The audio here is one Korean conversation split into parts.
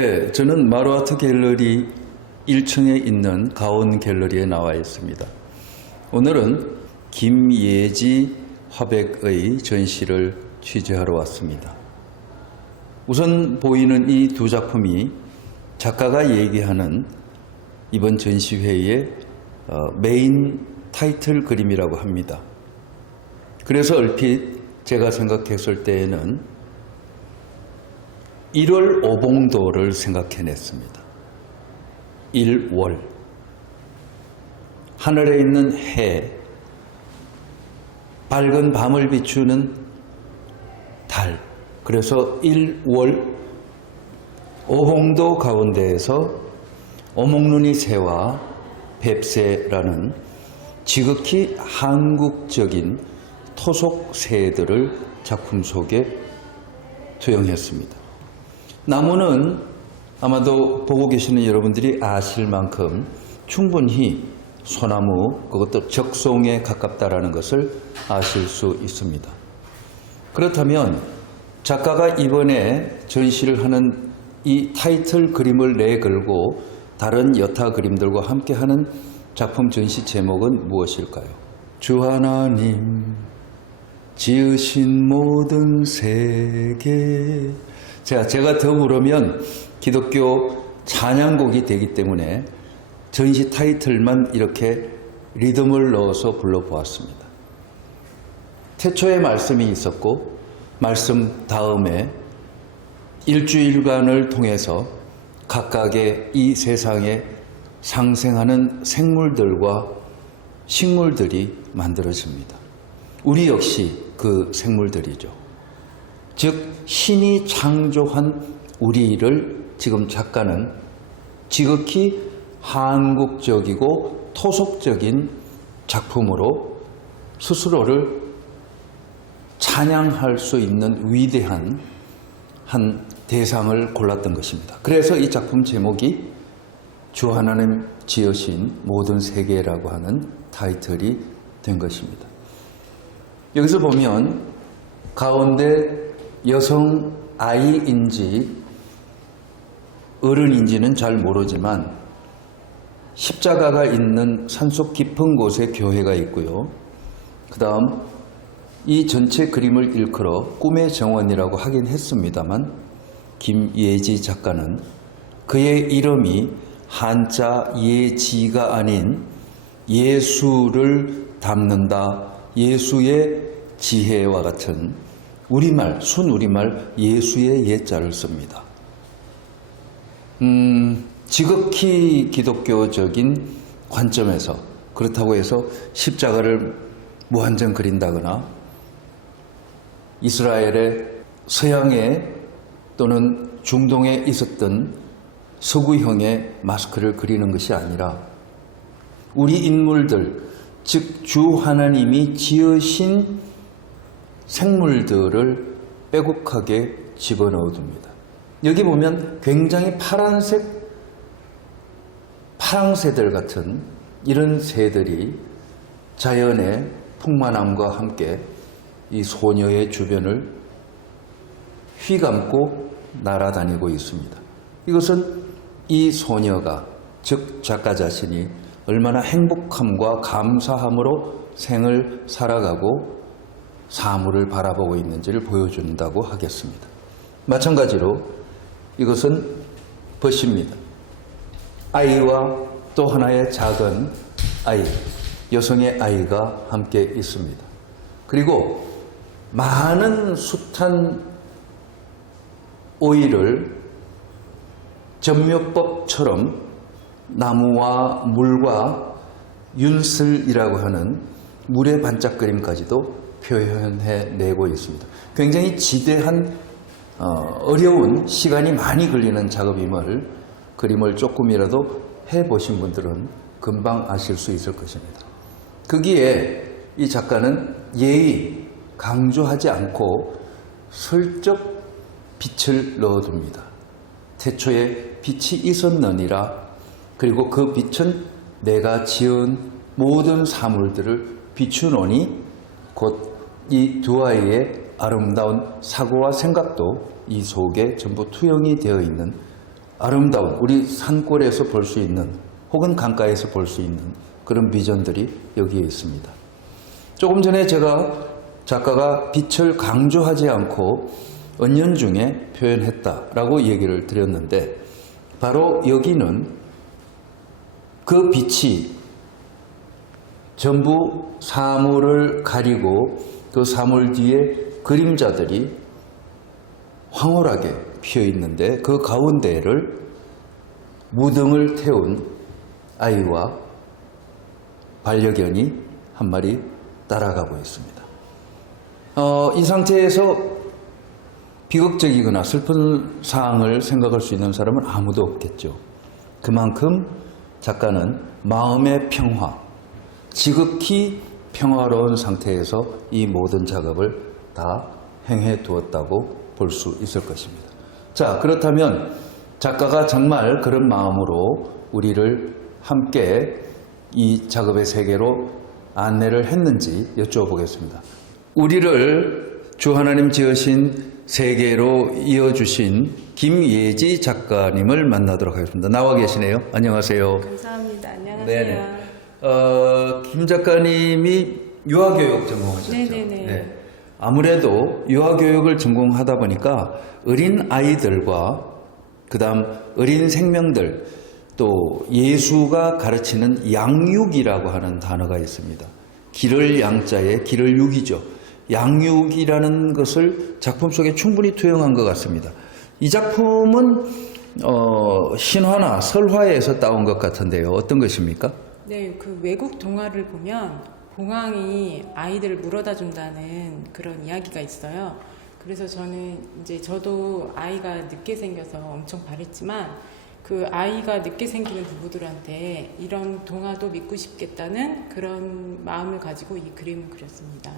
네, 저는 마루아트 갤러리 1층에 있는 가온 갤러리에 나와 있습니다. 오늘은 김예지 화백의 전시를 취재하러 왔습니다. 우선 보이는 이 두 작품이 작가가 얘기하는 이번 전시회의 메인 타이틀 그림이라고 합니다. 그래서 얼핏 제가 생각했을 때에는 1월 오봉도를 생각해냈습니다. 1월. 하늘에 있는 해, 밝은 밤을 비추는 달. 그래서 1월 오봉도 가운데에서 오목눈이 새와 뱁새라는 지극히 한국적인 토속 새들을 작품 속에 투영했습니다. 나무는 아마도 보고 계시는 여러분들이 아실 만큼 충분히 소나무, 그것도 적송에 가깝다라는 것을 아실 수 있습니다. 그렇다면 작가가 이번에 전시를 하는 이 타이틀 그림을 내걸고 다른 여타 그림들과 함께하는 작품 전시 제목은 무엇일까요? 주 하나님 지으신 모든 세계. 제가 더 부르면 기독교 찬양곡이 되기 때문에 전시 타이틀만 이렇게 리듬을 넣어서 불러보았습니다. 태초에 말씀이 있었고 말씀 다음에 일주일간을 통해서 각각의 이 세상에 상생하는 생물들과 식물들이 만들어집니다. 우리 역시 그 생물들이죠. 즉 신이 창조한 우리를 지금 작가는 지극히 한국적이고 토속적인 작품으로 스스로를 찬양할 수 있는 위대한 한 대상을 골랐던 것입니다. 그래서 이 작품 제목이 주 하나님 지으신 모든 세계라고 하는 타이틀이 된 것입니다. 여기서 보면 가운데 여성 아이인지 어른인지는 잘 모르지만 십자가가 있는 산속 깊은 곳에 교회가 있고요. 그 다음 이 전체 그림을 일컬어 꿈의 정원이라고 하긴 했습니다만 김예지 작가는 그의 이름이 한자 예지가 아닌 예수를 담는다, 예수의 지혜와 같은 우리말, 순우리말 예수의 예자를 씁니다. 지극히 기독교적인 관점에서 그렇다고 해서 십자가를 무한정 그린다거나 이스라엘의 서양에 또는 중동에 있었던 서구형의 마스크를 그리는 것이 아니라 우리 인물들, 즉 주 하나님이 지으신 생물들을 빼곡하게 집어넣어 둡니다. 여기 보면 굉장히 파랑새들 같은 이런 새들이 자연의 풍만함과 함께 이 소녀의 주변을 휘감고 날아다니고 있습니다. 이것은 이 소녀가, 즉 작가 자신이 얼마나 행복함과 감사함으로 생을 살아가고 사물을 바라보고 있는지를 보여준다고 하겠습니다. 마찬가지로 이것은 벗입니다. 아이와 또 하나의 작은 아이, 여성의 아이가 함께 있습니다. 그리고 많은 숱한 오이를 전묘법처럼 나무와 물과 윤슬이라고 하는 물의 반짝거림까지도 표현해내고 있습니다. 굉장히 지대한 어려운 시간이 많이 걸리는 작업임을 그림을 조금이라도 해보신 분들은 금방 아실 수 있을 것입니다. 거기에 이 작가는 예의 강조하지 않고 슬쩍 빛을 넣어둡니다. 태초에 빛이 있었느니라. 그리고 그 빛은 내가 지은 모든 사물들을 비추노니 곧 이 두 아이의 아름다운 사고와 생각도 이 속에 전부 투영이 되어 있는 아름다운 우리 산골에서 볼 수 있는 혹은 강가에서 볼 수 있는 그런 비전들이 여기에 있습니다. 조금 전에 제가 작가가 빛을 강조하지 않고 은연중에 표현했다라고 얘기를 드렸는데 바로 여기는 그 빛이 전부 사물을 가리고 그 사물 뒤에 그림자들이 황홀하게 피어 있는데 그 가운데를 무등을 태운 아이와 반려견이 한 마리 따라가고 있습니다. 이 상태에서 비극적이거나 슬픈 사항을 생각할 수 있는 사람은 아무도 없겠죠. 그만큼 작가는 마음의 평화, 지극히 평화로운 상태에서 이 모든 작업을 다 행해 두었다고 볼 수 있을 것입니다. 자, 그렇다면 작가가 정말 그런 마음으로 우리를 함께 이 작업의 세계로 안내를 했는지 여쭤보겠습니다. 우리를 주 하나님 지으신 세계로 이어주신 김예지 작가님을 만나도록 하겠습니다. 나와 계시네요. 안녕하세요. 감사합니다. 안녕하세요. 네네. 김 작가님이 유아교육 전공하셨죠? 네네네. 네. 아무래도 유아교육을 전공하다 보니까 어린 아이들과 그다음 어린 생명들 또 예수가 가르치는 양육이라고 하는 단어가 있습니다. 기를 양자에 기를 육이죠. 양육이라는 것을 작품 속에 충분히 투영한 것 같습니다. 이 작품은 신화나 설화에서 따온 것 같은데요. 어떤 것입니까? 네, 그 외국 동화를 보면 봉황이 아이들을 물어다 준다는 그런 이야기가 있어요. 그래서 저도 아이가 늦게 생겨서 엄청 바랬지만 그 아이가 늦게 생기는 부부들한테 이런 동화도 믿고 싶겠다는 그런 마음을 가지고 이 그림을 그렸습니다.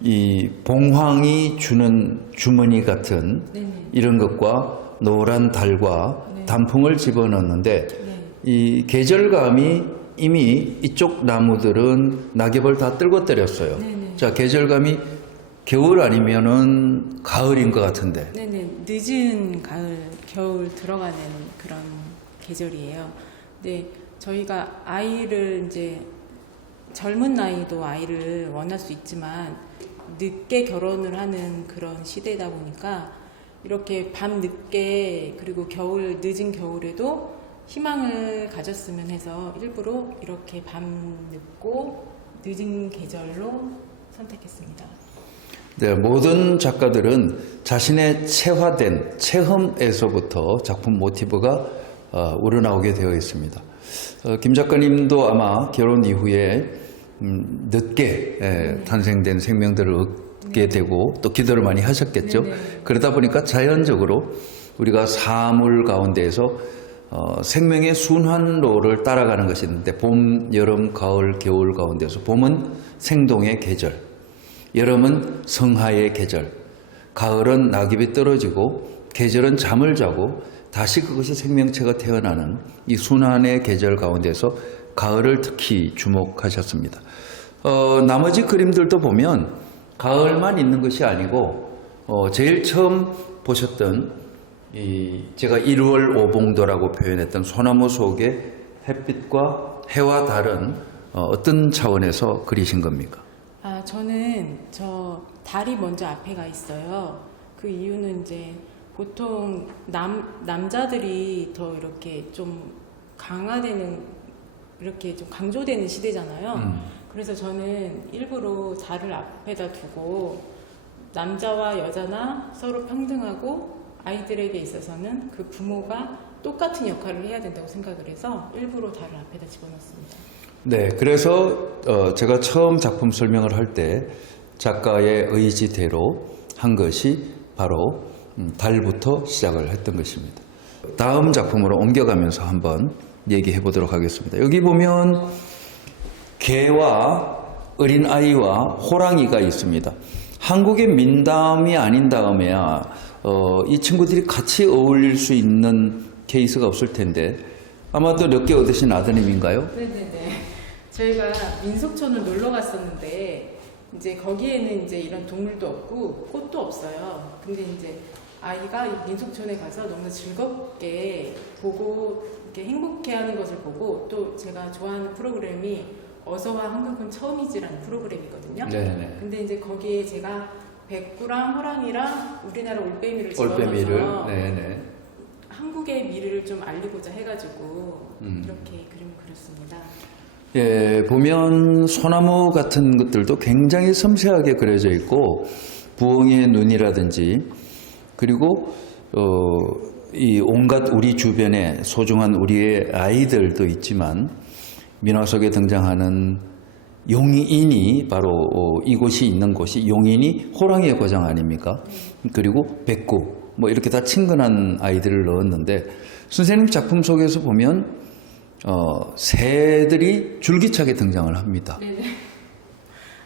이 봉황이 주는 주머니 같은 네네. 이런 것과 노란 달과 네. 단풍을 집어넣는데 네. 이 계절감이 이미 이쪽 나무들은 낙엽을 다 떨고 때렸어요. 네네. 자, 계절감이 겨울 아니면은 가을인 것 같은데. 네네. 늦은 겨울 들어가는 그런 계절이에요. 근데 저희가 아이를 이제 젊은 나이도 아이를 원할 수 있지만 늦게 결혼을 하는 그런 시대다 보니까 이렇게 밤 늦게 그리고 늦은 겨울에도 희망을 가졌으면 해서 일부러 이렇게 밤 늦고 늦은 계절로 선택했습니다. 네, 모든 작가들은 자신의 체화된 체험에서부터 작품 모티브가 우러나오게 되어 있습니다. 김 작가님도 아마 결혼 이후에 늦게 탄생된 생명들을 얻게 되고 또 기도를 많이 하셨겠죠. 네네. 그러다 보니까 자연적으로 우리가 사물 가운데에서 생명의 순환로를 따라가는 것이 있는데 봄, 여름, 가을, 겨울 가운데서 봄은 생동의 계절, 여름은 성하의 계절, 가을은 낙엽이 떨어지고 계절은 잠을 자고 다시 그것이 생명체가 태어나는 이 순환의 계절 가운데서 가을을 특히 주목하셨습니다. 나머지 그림들도 보면 가을만 있는 것이 아니고 제일 처음 보셨던 제가 1월 오봉도라고 표현했던 소나무 속의 햇빛과 해와 달은 어떤 차원에서 그리신 겁니까? 저는 달이 먼저 앞에 가 있어요. 그 이유는 이제 보통 남자들이 더 이렇게 좀 이렇게 좀 강조되는 시대잖아요. 그래서 저는 일부러 달을 앞에다 두고 남자와 여자나 서로 평등하고 아이들에게 있어서는 그 부모가 똑같은 역할을 해야 된다고 생각을 해서 일부러 달을 앞에다 집어넣습니다. 네, 그래서 제가 처음 작품 설명을 할 때 작가의 의지대로 한 것이 바로 달부터 시작을 했던 것입니다. 다음 작품으로 옮겨가면서 한번 얘기해 보도록 하겠습니다. 여기 보면 개와 어린아이와 호랑이가 있습니다. 한국의 민담이 아닌 다음에야 이 친구들이 같이 어울릴 수 있는 케이스가 없을 텐데 아마도 몇 개 얻으신 아드님인가요? 네네네. 저희가 민속촌을 놀러 갔었는데 이제 거기에는 이제 이런 동물도 없고 꽃도 없어요. 근데 이제 아이가 이 민속촌에 가서 너무 즐겁게 보고 이렇게 행복해하는 것을 보고 또 제가 좋아하는 프로그램이 어서와 한국은 처음이지라는 프로그램이거든요. 네네. 근데 이제 거기에 제가 백구랑 호랑이랑 우리나라 올빼미를 올빼미를 집어넣어서 네네. 한국의 미를 좀 알리고자 해가지고 이렇게 그림을 그렸습니다. 예, 보면 소나무 같은 것들도 굉장히 섬세하게 그려져 있고 부엉이의 눈이라든지 그리고 이 온갖 우리 주변에 소중한 우리의 아이들도 있지만 민화 속에 등장하는 용인이 바로 이곳이 있는 곳이 용인이 호랑이의 고장 아닙니까? 그리고 백구 뭐 이렇게 다 친근한 아이들을 넣었는데 선생님 작품 속에서 보면 새들이 줄기차게 등장을 합니다. 네네.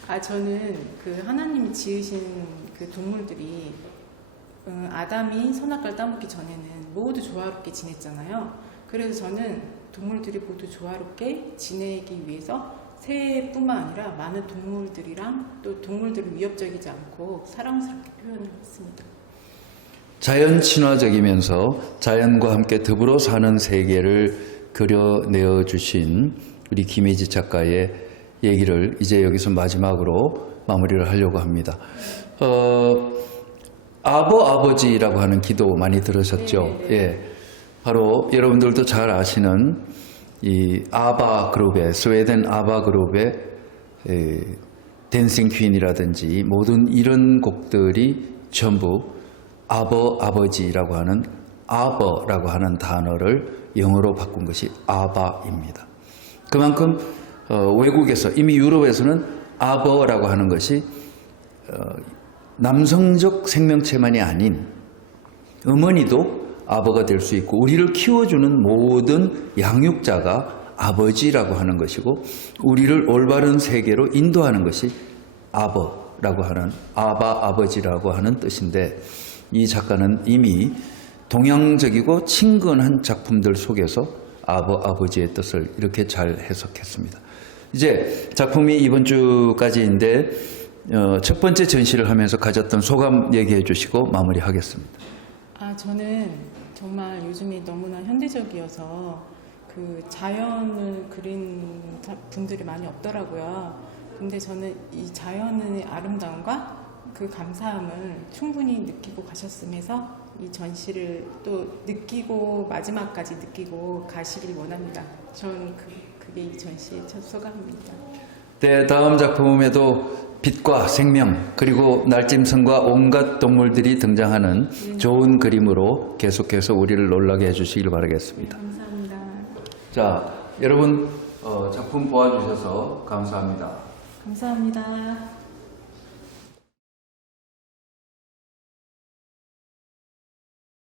아 저는 그 하나님이 지으신 그 동물들이 아담이 선악과를 따먹기 전에는 모두 조화롭게 지냈잖아요. 그래서 저는 동물들이 모두 조화롭게 지내기 위해서 새뿐만 아니라 많은 동물들이랑 또 동물들을 위협적이지 않고 사랑스럽게 표현을 했습니다. 자연 친화적이면서 자연과 함께 더불어 사는 세계를 그려내어 주신 우리 김혜지 작가의 얘기를 이제 여기서 마지막으로 마무리를 하려고 합니다. 아버지라고 하는 기도 많이 들으셨죠? 네. 예. 바로 여러분들도 잘 아시는 이 아바 그룹의 스웨덴 아바 그룹의 댄싱 퀸이라든지 모든 이런 곡들이 전부 아버지라고 하는 아버라고 하는 단어를 영어로 바꾼 것이 아바입니다. 그만큼 외국에서 이미 유럽에서는 아버라고 하는 것이 남성적 생명체만이 아닌 어머니도 아버가 될 수 있고 우리를 키워주는 모든 양육자가 아버지라고 하는 것이고 우리를 올바른 세계로 인도하는 것이 아버라고 하는 아버지라고 하는 뜻인데 이 작가는 이미 동양적이고 친근한 작품들 속에서 아버지의 뜻을 이렇게 잘 해석했습니다. 이제 작품이 이번 주까지인데 첫 번째 전시를 하면서 가졌던 소감 얘기해 주시고 마무리하겠습니다. 저는 정말 요즘이 너무나 현대적이어서 그 자연을 그린 분들이 많이 없더라고요. 근데 저는 이 자연의 아름다움과 그 감사함을 충분히 느끼고 가셨으면서 이 전시를 또 느끼고 마지막까지 느끼고 가시길 원합니다. 저는 그게 이 전시의 첫 소감입니다. 네, 다음 작품에도 빛과 생명 그리고 날짐승과 온갖 동물들이 등장하는 좋은 그림으로 계속해서 우리를 놀라게 해주시길 바라겠습니다. 네, 감사합니다. 자, 여러분 작품 보아주셔서 감사합니다. 감사합니다.